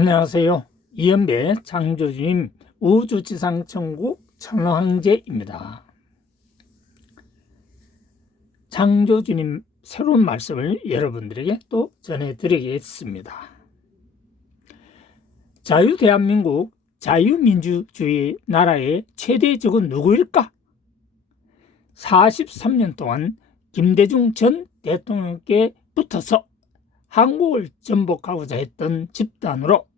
안녕하세요. 이연배 창조주님 우주지상천국 천황제입니다. 창조주님 새로운 말씀을 여러분들에게 또 전해드리겠습니다. 자유대한민국 자유민주주의 나라의 최대 적은 누구일까? 43년 동안 김대중 전 대통령께 붙어서 한국을 전복하고자 했던 집단으로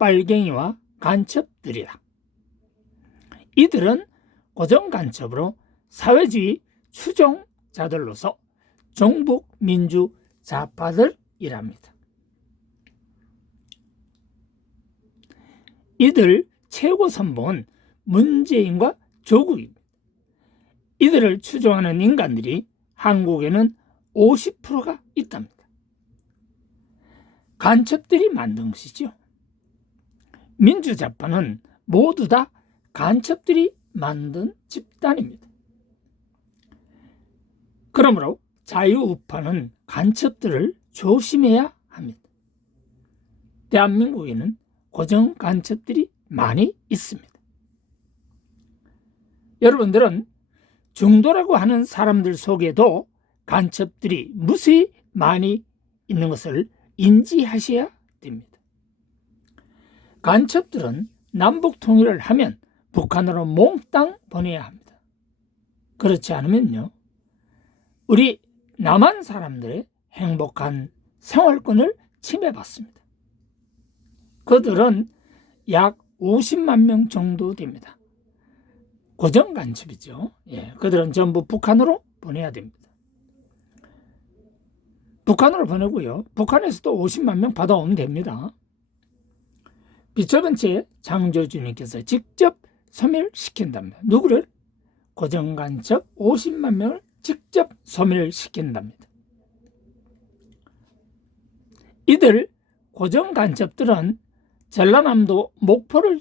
빨갱이와 간첩들이라. 이들은 고정간첩으로 사회주의 추종자들로서 종북민주좌파들이랍니다. 이들 최고 선봉은 문재인과 조국입니다. 이들을 추종하는 인간들이 한국에는 50%가 있답니다. 간첩들이 만든 것이죠. 민주좌파는 모두 다 간첩들이 만든 집단입니다. 그러므로 자유우파는 간첩들을 조심해야 합니다. 대한민국에는 고정 간첩들이 많이 있습니다. 여러분들은 중도라고 하는 사람들 속에도 간첩들이 무수히 많이 있는 것을 인지하셔야 됩니다. 간첩들은 남북 통일을 하면 북한으로 몽땅 보내야 합니다. 그렇지 않으면요, 우리 남한 사람들의 행복한 생활권을 침해받습니다. 그들은 약 50만 명 정도 됩니다. 고정 간첩이죠. 그들은 전부 북한으로 보내야 됩니다. 북한으로 보내고요, 북한에서도 50만 명 받아오면 됩니다. 비첫 번째, 창조주님께서 직접 소멸시킨답니다. 누구를? 고정간첩 50만 명을 직접 소멸시킨답니다. 이들 고정간첩들은 전라남도 목포를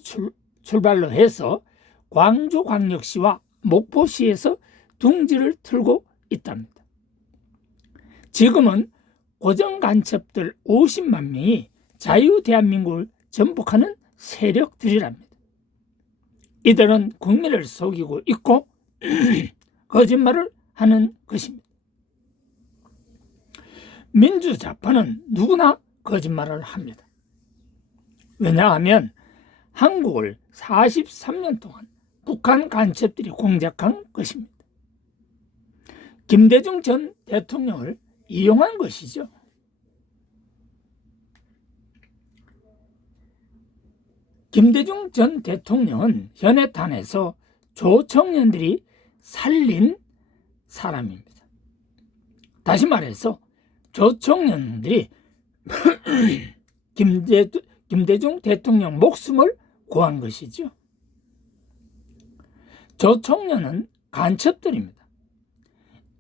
출발로 해서 광주광역시와 목포시에서 둥지를 틀고 있답니다. 지금은 고정간첩들 50만 명이 자유대한민국을 전복하는 세력들이랍니다. 이들은 국민을 속이고 있고 거짓말을 하는 것입니다. 민주좌파는 누구나 거짓말을 합니다. 왜냐하면 한국을 43년 동안 북한 간첩들이 공작한 것입니다. 김대중 전 대통령을 이용한 것이죠. 김대중 전 대통령은 현해탄에서 조청년들이 살린 사람입니다. 다시 말해서 조청년들이 김대중 대통령 목숨을 구한 것이죠. 조청년은 간첩들입니다.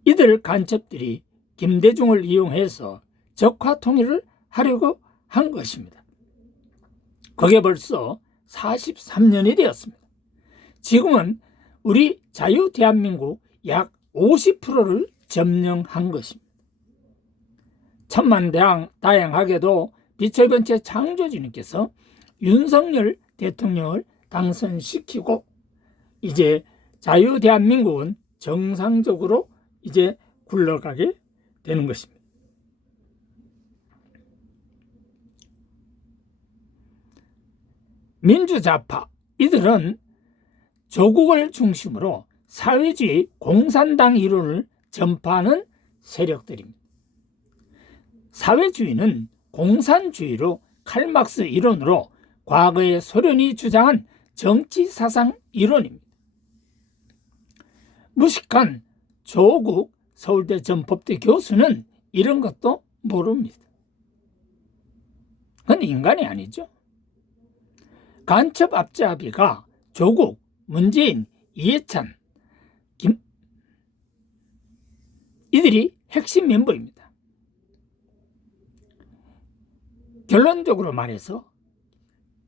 이들 간첩들이 김대중을 이용해서 적화 통일을 하려고 한 것입니다. 그게 벌써 43년이 되었습니다. 지금은 우리 자유대한민국 약 50%를 점령한 것입니다. 천만다양하게도 비첫 번째 창조주님께서 윤석열 대통령을 당선시키고 이제 자유대한민국은 정상적으로 이제 굴러가게 되는 것입니다. 민주좌파, 이들은 조국을 중심으로 사회주의 공산당 이론을 전파하는 세력들입니다. 사회주의는 공산주의로 칼막스 이론으로 과거에 소련이 주장한 정치사상 이론입니다. 무식한 조국 서울대 전 법대 교수는 이런 것도 모릅니다. 그건 인간이 아니죠. 간첩 앞잡이가 조국, 문재인, 이해찬, 이들이 핵심 멤버입니다. 결론적으로 말해서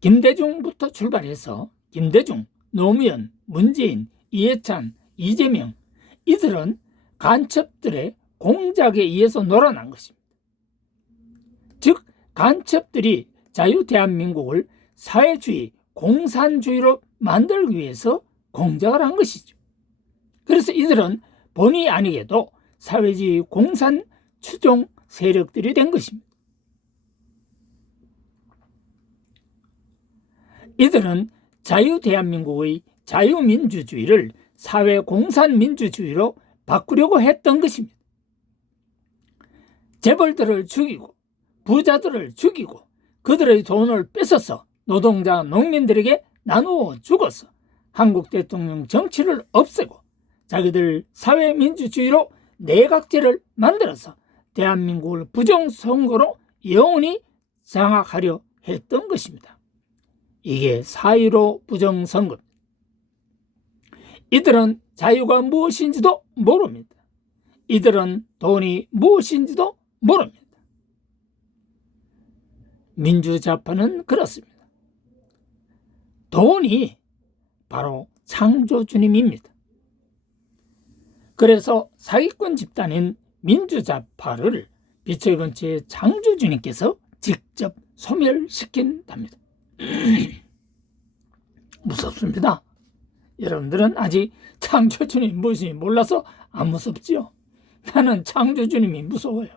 김대중부터 출발해서 김대중, 노무현, 문재인, 이해찬, 이재명, 이들은 간첩들의 공작에 의해서 놀아난 것입니다. 즉 간첩들이 자유 대한민국을 사회주의, 공산주의로 만들기 위해서 공작을 한 것이죠. 그래서 이들은 본의 아니게도 사회주의 공산 추종 세력들이 된 것입니다. 이들은 자유 대한민국의 자유민주주의를 사회공산민주주의로 바꾸려고 했던 것입니다. 재벌들을 죽이고 부자들을 죽이고 그들의 돈을 뺏어서 노동자, 농민들에게 나누어 주고서 한국 대통령 정치를 없애고 자기들 사회민주주의로 내각제를 만들어서 대한민국을 부정선거로 영원히 장악하려 했던 것입니다. 이게 4.15 부정선거입니다. 이들은 자유가 무엇인지도 모릅니다. 이들은 돈이 무엇인지도 모릅니다. 민주좌파는 그렇습니다. 돈이 바로 창조주님입니다. 그래서 사기꾼 집단인 민주좌파를 빛의 번째 창조주님께서 직접 소멸시킨답니다. 무섭습니다. 여러분들은 아직 창조주님이 무엇인지 몰라서 안 무섭지요? 나는 창조주님이 무서워요.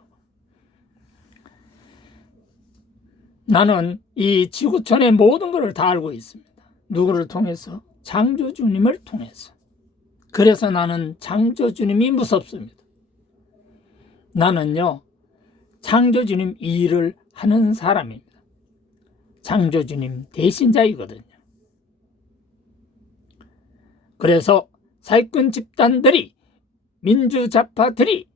나는 이 지구촌의 모든 것을 다 알고 있습니다. 누구를 통해서? 창조주님을 통해서. 그래서 나는 창조주님이 무섭습니다. 나는요, 창조주님 일을 하는 사람입니다. 창조주님 대신자이거든요. 그래서 사기꾼 집단들이, 민주좌파들이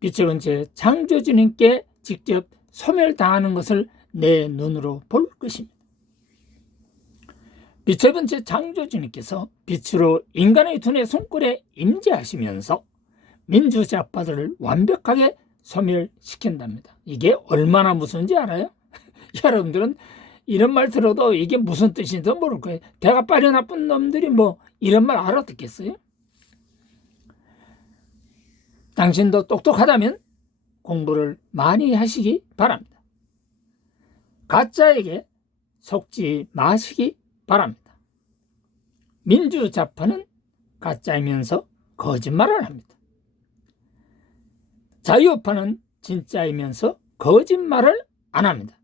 빛의 번째 창조주님께 직접 소멸당하는 것을 내 눈으로 볼 것입니다. 빛의 번째 창조주님께서 빛으로 인간의 눈의 손길에 임재하시면서 민주좌파들을 완벽하게 소멸시킨답니다. 이게 얼마나 무서운지 알아요? 여러분들은 이런 말 들어도 이게 무슨 뜻인지도 모를 거예요. 대가 빠려 나쁜 놈들이 뭐 이런 말 알아듣겠어요? 당신도 똑똑하다면 공부를 많이 하시기 바랍니다. 가짜에게 속지 마시기 바랍니다. 민주좌파는 가짜이면서 거짓말을 합니다. 자유파는 진짜이면서 거짓말을 안 합니다.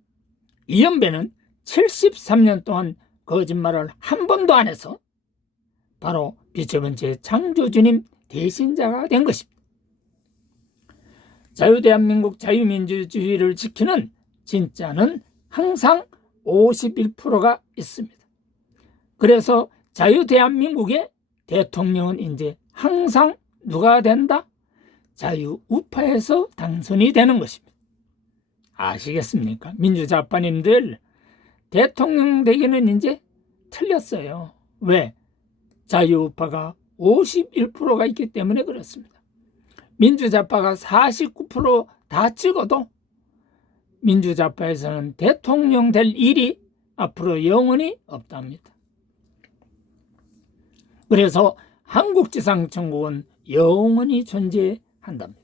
이연배는 73년 동안 거짓말을 한 번도 안 해서 바로 빛의 번째 창조주님 대신자가 된 것입니다. 자유대한민국 자유민주주의를 지키는 진짜는 항상 51%가 있습니다. 그래서 자유대한민국의 대통령은 이제 항상 누가 된다? 자유우파에서 당선이 되는 것입니다. 아시겠습니까? 민주좌파님들 대통령 되기는 이제 틀렸어요. 왜? 자유우파가 51%가 있기 때문에 그렇습니다. 민주좌파가 49%다 찍어도 민주좌파에서는 대통령 될 일이 앞으로 영원히 없답니다. 그래서 한국지상천국은 영원히 존재한답니다.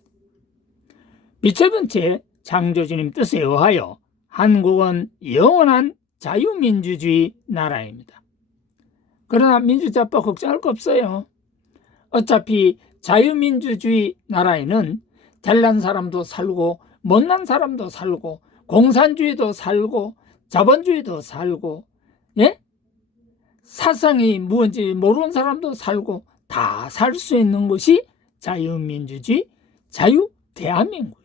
빛의 번째 창조주님 뜻에 의하여 한국은 영원한 자유민주주의 나라입니다. 그러나 민주좌파 걱정할 거 없어요. 어차피 자유민주주의 나라에는 잘난 사람도 살고 못난 사람도 살고 공산주의도 살고 자본주의도 살고, 예? 사상이 무엇인지 모르는 사람도 살고 다 살 수 있는 것이 자유민주주의, 자유대한민국입니다.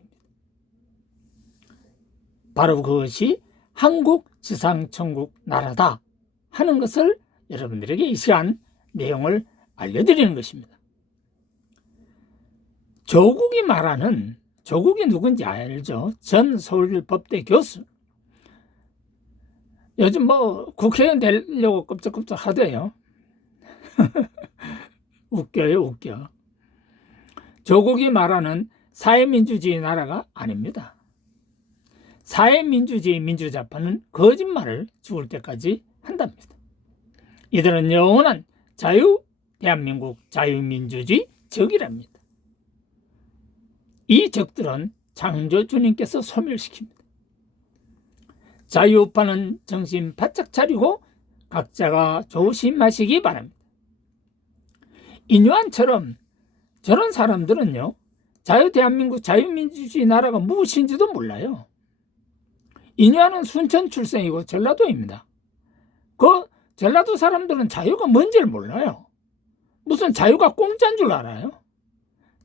바로 그것이 한국지상천국 나라다 하는 것을 여러분들에게 이 시간 내용을 알려드리는 것입니다. 조국이 말하는, 조국이 누군지 알죠? 전 서울법대 교수. 요즘 뭐 국회의원 되려고 끔찍끔찍 하대요. 웃겨요, 웃겨. 조국이 말하는 사회민주주의 나라가 아닙니다. 사회민주주의 민주좌파는 거짓말을 죽을 때까지 한답니다. 이들은 영원한 대한민국 자유민주주의 적이랍니다. 이 적들은 창조주님께서 소멸시킵니다. 자유우파는 정신 바짝 차리고 각자가 조심하시기 바랍니다. 인유한처럼 저런 사람들은요, 대한민국 자유민주주의 나라가 무엇인지도 몰라요. 인유한은 순천 출생이고 전라도입니다. 그 전라도 사람들은 자유가 뭔지를 몰라요. 무슨 자유가 공짜인 줄 알아요?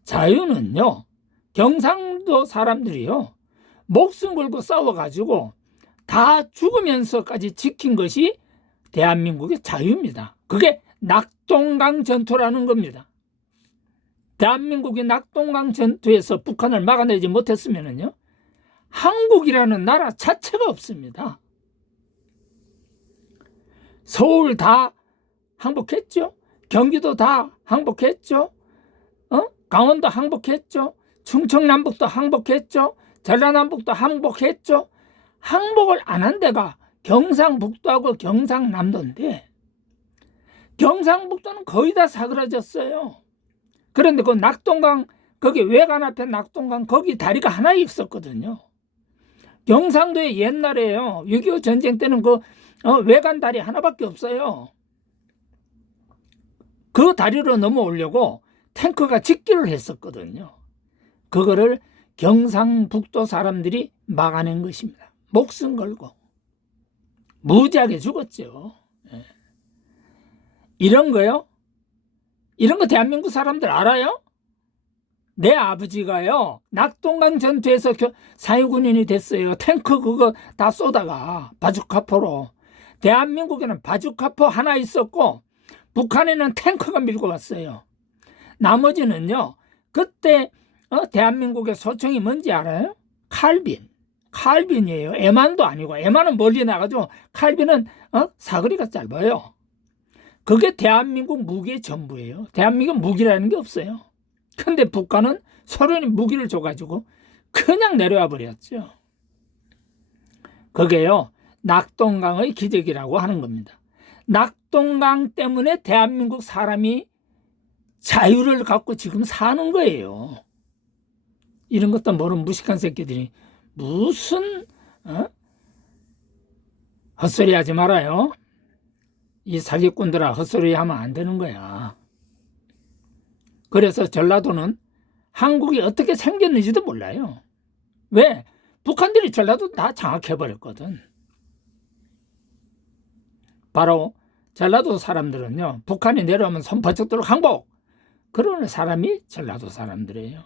자유는요, 경상도 사람들이요, 목숨 걸고 싸워가지고 다 죽으면서까지 지킨 것이 대한민국의 자유입니다. 그게 낙동강 전투라는 겁니다. 대한민국이 낙동강 전투에서 북한을 막아내지 못했으면요, 한국이라는 나라 자체가 없습니다. 서울 다 항복했죠. 경기도 다 항복했죠. 강원도 항복했죠. 충청남북도 항복했죠. 전라남북도 항복했죠. 항복을 안 한 데가 경상북도하고 경상남도인데, 경상북도는 거의 다 사그라졌어요. 그런데 그 낙동강, 거기 외관 앞에 낙동강, 거기 다리가 하나 있었거든요. 경상도에 옛날에요, 6.25 전쟁 때는 그 외관 다리 하나밖에 없어요. 그 다리로 넘어오려고 탱크가 직기를 했었거든요. 그거를 경상북도 사람들이 막아낸 것입니다. 목숨 걸고 무지하게 죽었죠. 이런 거요? 이런 거 대한민국 사람들 알아요? 내 아버지가요, 낙동강 전투에서 사유군인이 됐어요. 탱크 그거 다 쏘다가 바주카포로. 대한민국에는 바주카포 하나 있었고 북한에는 탱크가 밀고 왔어요. 나머지는요, 그때 대한민국의 소총이 뭔지 알아요? 칼빈이에요. 에만도 아니고, 에만은 멀리 나가죠. 칼빈은 사거리가 짧아요. 그게 대한민국 무기의 전부예요. 대한민국 무기라는 게 없어요. 근데 북한은 소련이 무기를 줘가지고 그냥 내려와 버렸죠. 그게요, 낙동강의 기적이라고 하는 겁니다. 낙동강 때문에 대한민국 사람이 자유를 갖고 지금 사는 거예요. 이런 것도 모르는 무식한 새끼들이 무슨 헛소리 하지 말아요. 이 사기꾼들아, 헛소리 하면 안 되는 거야. 그래서 전라도는 한국이 어떻게 생겼는지도 몰라요. 왜? 북한들이 전라도 다 장악해버렸거든. 바로 전라도 사람들은요, 북한이 내려오면 손 번쩍 들고 항복! 그러는 사람이 전라도 사람들이에요.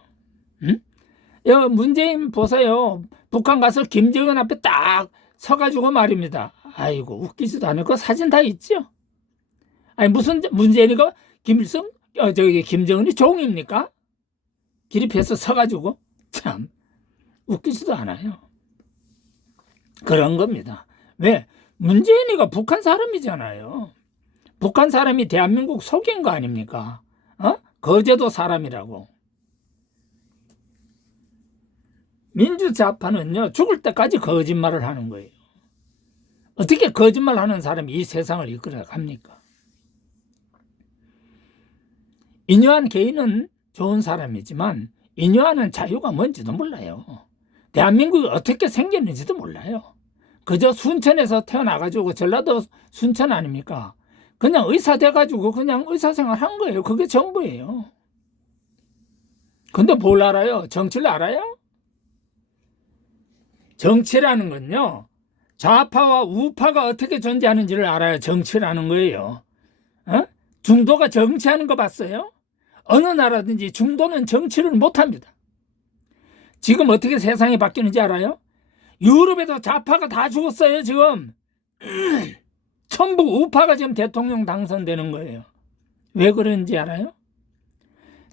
응? 문재인 보세요. 북한 가서 김정은 앞에 딱 서가지고 말입니다. 아이고, 웃기지도 않을 거 사진 다 있죠? 아니, 무슨 문재인이가 김정은이 종입니까? 기립해서 서가지고 참 웃기지도 않아요. 그런 겁니다. 왜? 문재인이가 북한 사람이잖아요. 북한 사람이 대한민국 속인 거 아닙니까? 거제도 사람이라고. 민주좌파는요, 죽을 때까지 거짓말을 하는 거예요. 어떻게 거짓말하는 사람이 이 세상을 이끌어 갑니까? 인유한 개인은 좋은 사람이지만 인유한은 자유가 뭔지도 몰라요. 대한민국이 어떻게 생겼는지도 몰라요. 그저 순천에서 태어나가지고, 전라도 순천 아닙니까? 그냥 의사 돼가지고 그냥 의사생활 한 거예요. 그게 전부예요. 근데 뭘 알아요? 정치를 알아요? 정치라는 건요, 좌파와 우파가 어떻게 존재하는지를 알아야 정치라는 거예요. 중도가 정치하는 거 봤어요? 어느 나라든지 중도는 정치를 못합니다. 지금 어떻게 세상이 바뀌는지 알아요? 유럽에도 좌파가 다 죽었어요. 지금 전부 우파가 지금 대통령 당선되는 거예요. 왜 그런지 알아요?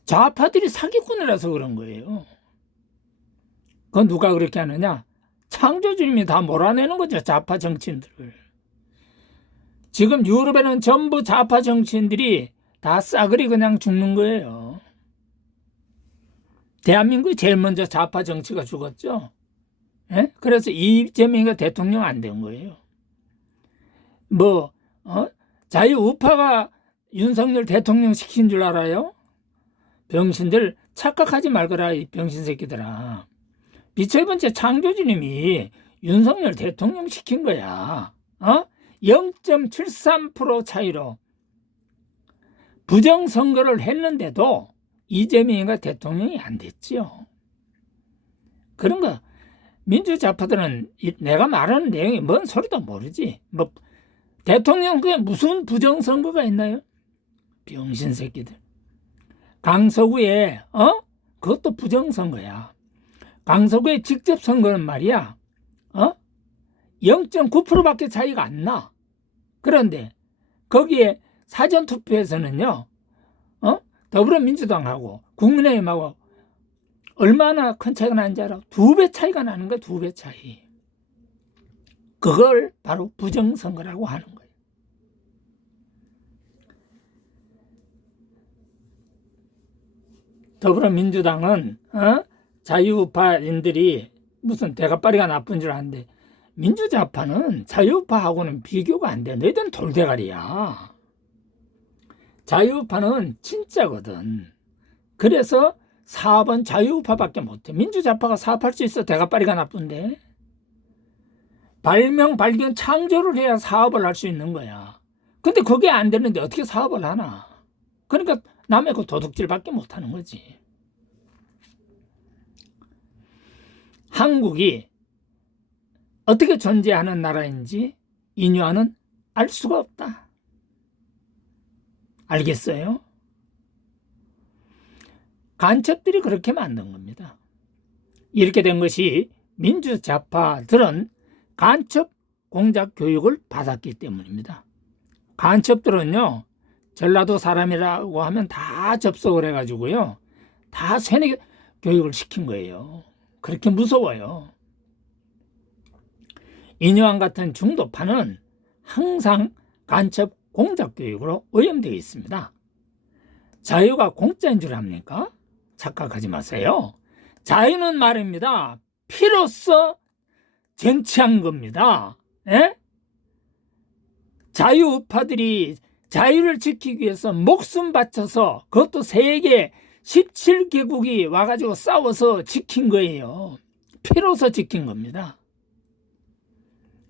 좌파들이 사기꾼이라서 그런 거예요. 그건 누가 그렇게 하느냐? 창조주님이 다 몰아내는 거죠. 좌파 정치인들을. 지금 유럽에는 전부 좌파 정치인들이 다 싸그리 그냥 죽는 거예요. 대한민국이 제일 먼저 좌파 정치가 죽었죠. 예? 그래서 이재명이가 대통령 안 된 거예요. 자유우파가 윤석열 대통령 시킨 줄 알아요? 병신들 착각하지 말거라, 이 병신 새끼들아. 비천번째 창조주님이 윤석열 대통령 시킨 거야. 0.73% 차이로 부정선거를 했는데도 이재명이가 대통령이 안 됐지요. 그런 거 민주좌파들은 내가 말하는 내용이 뭔 소리도 모르지. 뭐 대통령 그게 무슨 부정선거가 있나요? 병신 새끼들. 강서구에 그것도 부정선거야. 강서구의 직접 선거는 말이야 0.9%밖에 차이가 안 나. 그런데 거기에 사전투표에서는요 더불어민주당하고 국민의힘하고 얼마나 큰 차이가 나는지 알아? 2배 차이가 나는 거야. 2배 차이. 그걸 바로 부정선거라고 하는 거예요. 더불어민주당은 자유우파인들이 무슨 대가빠리가 나쁜 줄 아는데 민주좌파는 자유우파하고는 비교가 안 돼. 너희들은 돌대가리야. 자유우파는 진짜거든. 그래서 사업은 자유우파밖에 못해. 민주좌파가 사업할 수 있어. 대가빠리가 나쁜데. 발명, 발견, 창조를 해야 사업을 할 수 있는 거야. 근데 그게 안 되는데 어떻게 사업을 하나. 그러니까 남의 그 도둑질밖에 못하는 거지. 한국이 어떻게 존재하는 나라인지 인류와는 알 수가 없다. 알겠어요? 간첩들이 그렇게 만든 겁니다. 이렇게 된 것이 민주좌파들은 간첩 공작 교육을 받았기 때문입니다. 간첩들은요, 전라도 사람이라고 하면 다 접속을 해가지고요, 다 세뇌 교육을 시킨 거예요. 그렇게 무서워요. 인요한 같은 중도파는 항상 간첩 공작 교육으로 오염되어 있습니다. 자유가 공짜인 줄 압니까? 착각하지 마세요. 자유는 말입니다. 피로써 쟁취한 겁니다. 에? 자유우파들이 자유를 지키기 위해서 목숨 바쳐서 그것도 세계 17개국이 와가지고 싸워서 지킨 거예요. 피로써 지킨 겁니다.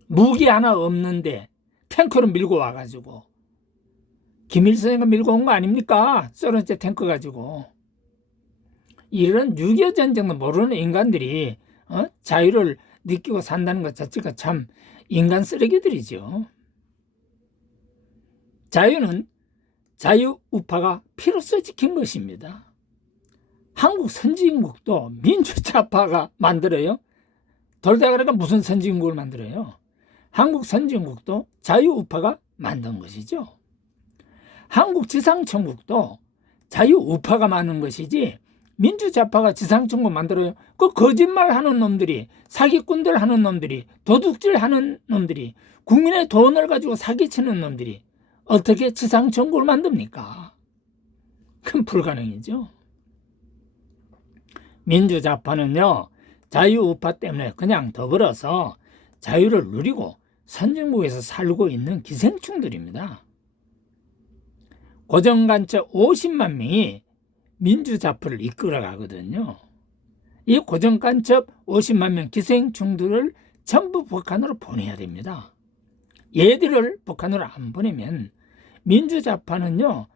무기 하나 없는데 탱크로 밀고 와가지고 김일성이가 밀고 온 거 아닙니까? 소련제 탱크 가지고. 이런 6.25 전쟁도 모르는 인간들이 자유를 느끼고 산다는 것 자체가 참 인간 쓰레기들이죠. 자유는 자유우파가 피로써 지킨 것입니다. 한국 선진국도 민주좌파가 만들어요. 돌다가리가 무슨 선진국을 만들어요? 한국 선진국도 자유우파가 만든 것이죠. 한국 지상천국도 자유우파가 만든 것이지 민주좌파가 지상천국 만들어요. 그 거짓말하는 놈들이, 사기꾼들 하는 놈들이, 도둑질 하는 놈들이, 국민의 돈을 가지고 사기치는 놈들이 어떻게 지상천국을 만듭니까? 그건 불가능이죠. 민주좌파는요, 자유우파 때문에 그냥 더불어서 자유를 누리고 선진국에서 살고 있는 기생충들입니다. 고정간첩 50만 명이 민주좌파를 이끌어 가거든요. 이 고정간첩 50만 명 기생충들을 전부 북한으로 보내야 됩니다. 얘들을 북한으로 안 보내면 민주좌파는요,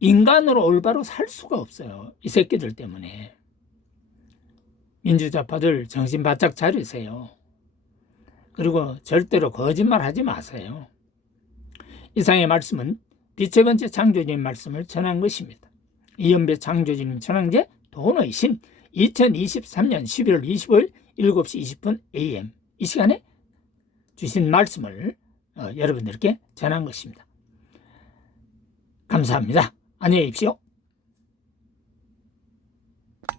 인간으로 올바로 살 수가 없어요. 이 새끼들 때문에. 민주좌파들 정신 바짝 차리세요. 그리고 절대로 거짓말 하지 마세요. 이상의 말씀은 빛의 번째 창조주님 말씀을 전한 것입니다. 이연배 창조주님 전환제 돈의신 2023년 11월 25일 7시 20분 AM 이 시간에 주신 말씀을 여러분들께 전한 것입니다. 감사합니다. 안녕히 계십시오.